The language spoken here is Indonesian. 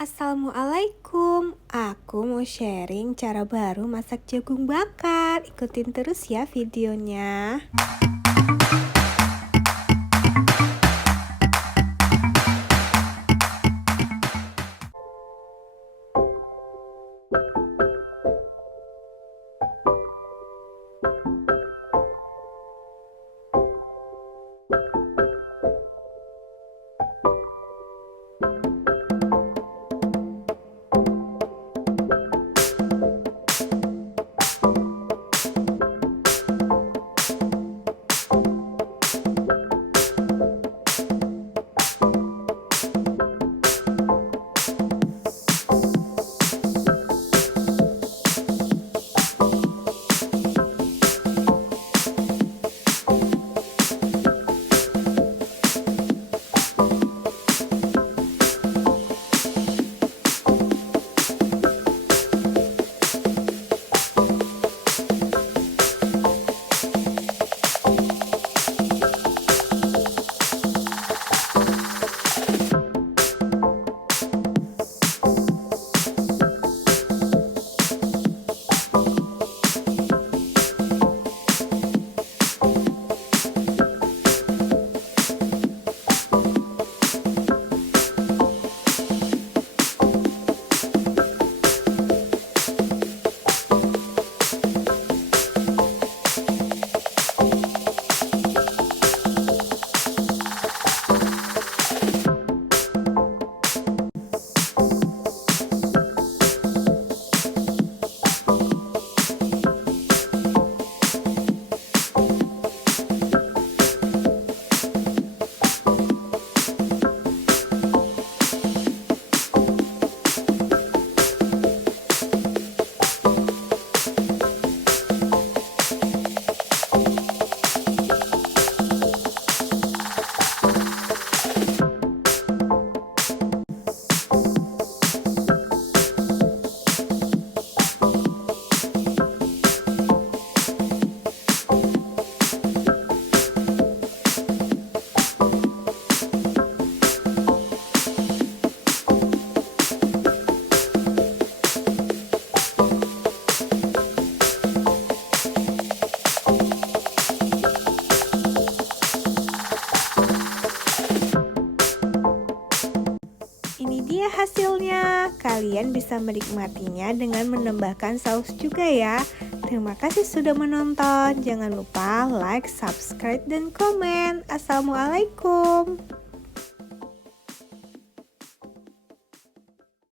Assalamualaikum, aku mau sharing cara baru masak jagung bakar. Ikutin terus ya videonya. Ini dia hasilnya. Kalian bisa menikmatinya dengan menambahkan saus juga ya. Terima kasih sudah menonton. Jangan lupa like, subscribe, dan komen. Assalamualaikum.